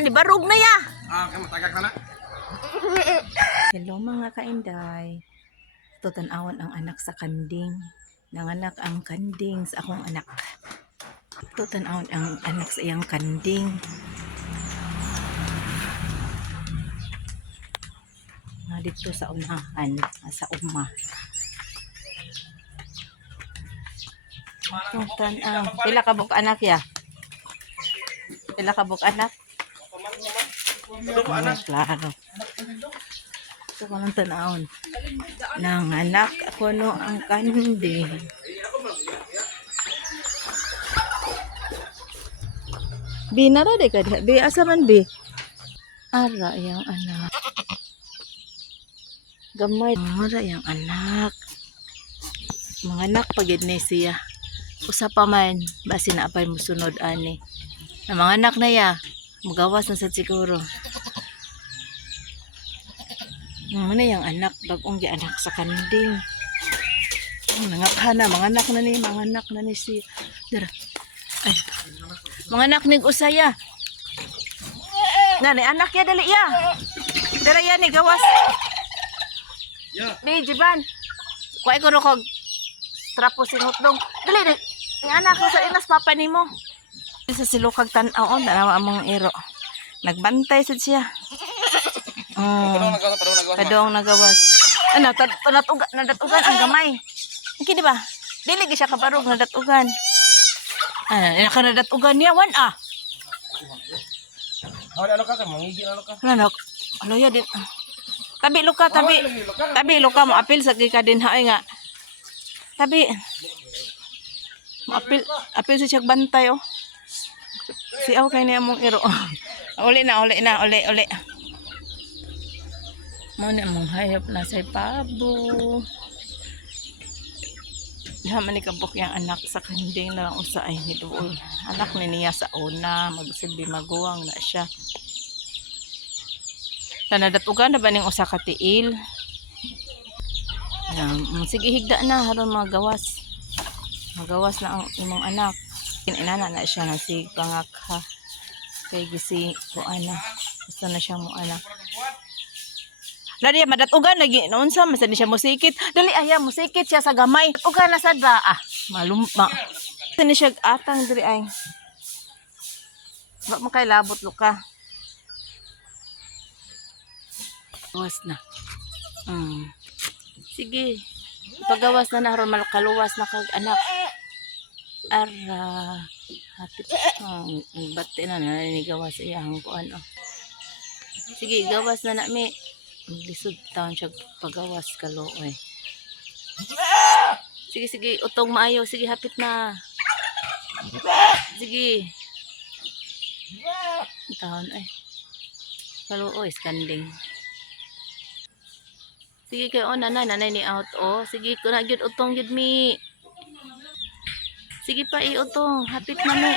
Ani barog na ya. Kamu tagak na. Hello mga kainday. Tutan-awan ang anak sa kanding. Nanganak ang kanding sa akong anak. Tutan-awan ang anak sa iyang kanding. Dito sa unahan, sa uma. Tutan-awan. Pila ka buk anak ya? Pila ka buk anak? Klaro. So, walang tanawon. Nanganak ako no ang kanding. Binara de ka. Bi, asa man bi? Ara yung anak. Gamay. Ara yung anak. Mga anak pagid ni siya. Usa pa man. Basi na apay musunod ani. Na mga anak na ya. Magawas na sa siguro. Ano yung anak, bagong di anak sa kanding. Nangakha na, mga anak na ni si. Dara. Ay. Mga anak ni usaya. Nga ni anak ya dali ya. Dara ya ni gawas. Di jiban. Kuai ko kog trapo sinutdong. Dali. Ni anak ko sa inas papa nimo. Sa silukag tan-aw on tanawa among iro. Nagbantay sad siya. Kadong nagawas. Ano, nadatugan ang gamay. Hindi di ba? Dili gi siya kabarog nadatugan. Naka nadatugan niya wan ah. Ano ka mangigi ano ka? Ano? Ano ya din? Tabi luka mo apil sa gikadin haay nga. Tabi. Mo apil sa siya bantay oh. Siaw kay niya mong iro. Uli na. Muna mong hayop na sa pabo. Naman ni kabuk yung anak sa kanding na lang usa ay niduol. Anak ni niya sa una, magsilbi maguwang na siya. Tanadatugan na ba ning usa ka tiil? Sige higda na haron magawas. Magawas na ang imong anak. Inana na siya na si pangakha. Kay gisi ko ana. Gusto na siya mo anak. Dali madatugan lagi noon sa masad siya musikit. Dali aya musikit siya sa gamay. Uga na sad ba malumpa. Sini siya atang diri ay. Wa mo kay labot luka. Gawas na. Sige. Pagawas na na haron malkaluwas na kag anak. Ara. Hapit. Bati na naninigawas iyang kuan oh. Sige, gawas na mi. Lisod taon siya pagawas kaloy. Sige, utong maayo. Sige, hapit na. Sige. Taon ay. Kaloy, skanding. Sige kayo, nanay ni out oh. Sige, kuna gyud utong gyud mi. Sige pa utong, hapit na mi.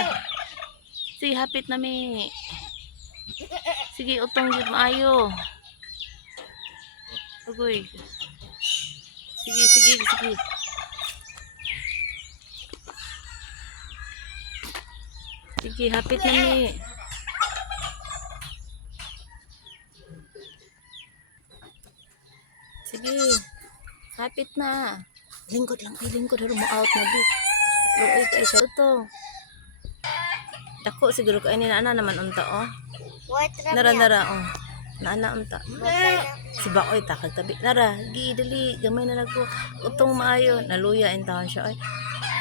Sige, hapit na mi. Sige, utong gyud maayo. Agoy. Sige. Sige, hapit na mi. Sige. Hapit na. Lingkod lang. Harap mo out na di. Luoy ka isa ito. Dako siguro ka ini na naman unta oh. Nara oh. Naana unta. Si Baoy takag tabi. Nara, dali gamay na nagko. Utong maayo, naluya in taon siya ay.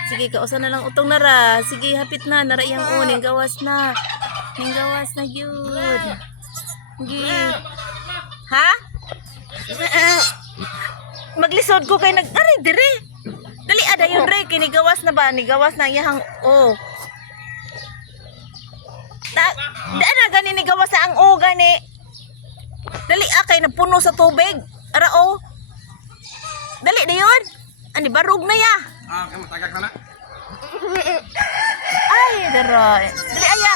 Sige, kausa na lang utong nara. Sige, hapit na. Nara iyang uning gawas na. Ning gawas na gyud. Gi. Ha? Maglisod ko kay nag-ari dire. Dali ada yun re, kinigawas na ba? Nigawas na iyang oh. Na gani nigawas na ang o gani. Dali kay napuno sa tubig. Ara oh. Dali na yun. Ani barog na ya. Kamu tagak na. Ay, daroy. Dali aya.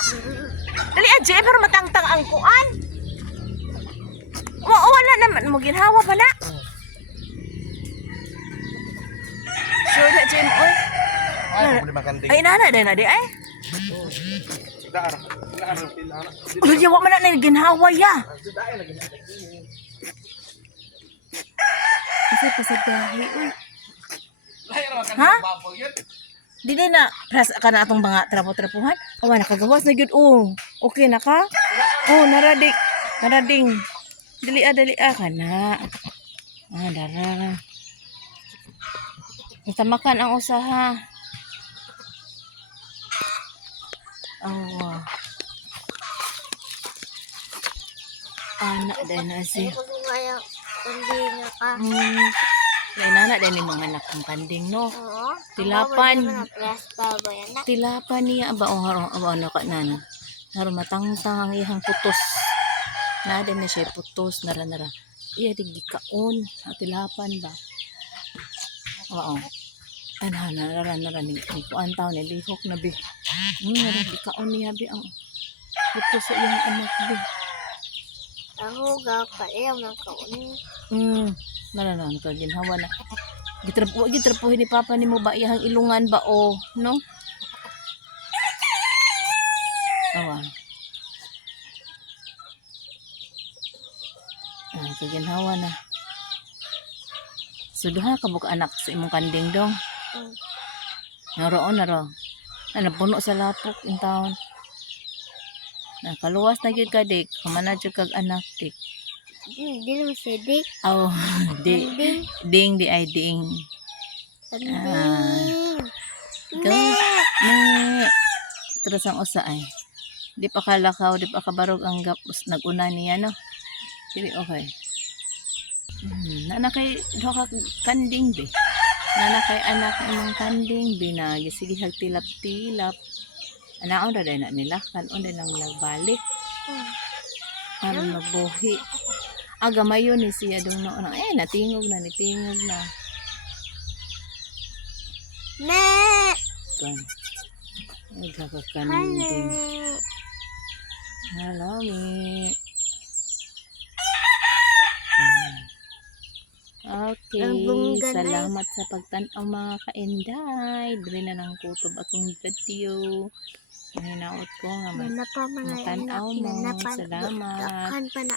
Dali aja pero matangtang ang kuan. Wala naman mo ginhawa pa na. Sure na Jim oy. Ay nana na di ay. Daan. Daan ang pila na. Ulo diya wa man na ginhawa ya. Daan lagi. Kasi pasagahi uy. Lahi naman Ha? kan baboy yun. Dili na pras ka na atong mga trapo-trapuhan. Awa nakagawas na gyud oh. Okay na ka? Oh, naradik. Narading. Dali kana. Ah, dara. Tamakan ang usaha. Awa. Anak dahil na si. Kaya hindi nga ka. Dahil na dahil ni mga anak ang kanding no. Oo. Tilapan. Baboy anak. Tilapan niya ba o harong ano ka na. Harong matangtang ang iyang putos. Na din na siya putos nara. Iya di kaon at tilapan ba. Oo. Ano nara ni kuan taw ni lihok na bi. Nara di kaon niya bi ang putos sa iyang anak bi. Ako ga kaya man kaon. Nara ka ginhawa na. Gitrapuhin ni papa nimo ba iyang ilungan ba o no? Awa. Kaginhawa na. So, duha ka buka anak sa imong kanding dong. Naroon. Ano, puno sa lapok in town. Nakaluwas na gyud ka dik. Kamana jud kag anak dik. Hindi naman si Dick. Oh, di. Kanding. Ding di ay ding. Kanding. Go. Ne. Terus ang usa ay. Di pa kalakaw, di pa kabarog ang gapos naguna niya no. Dili okay. Nana kay duha ka kanding be. Nana kay anak imong kanding be na sige tilap-tilap. Anaon ra na nila kanon din lang nagbalik. Aron magbuhi. Aga mayon ni siya dong no natingog na. Me. Kan. Ay Hello. kakakanding. Hello, mi. Okay, Nagbunggan na. salamat sa pagtanaw mga kainday. Dili na ng kutob atong video. Hinaot ko nga Nanapa man na matanaw mo. Nanapa. Salamat. Dakan pa na.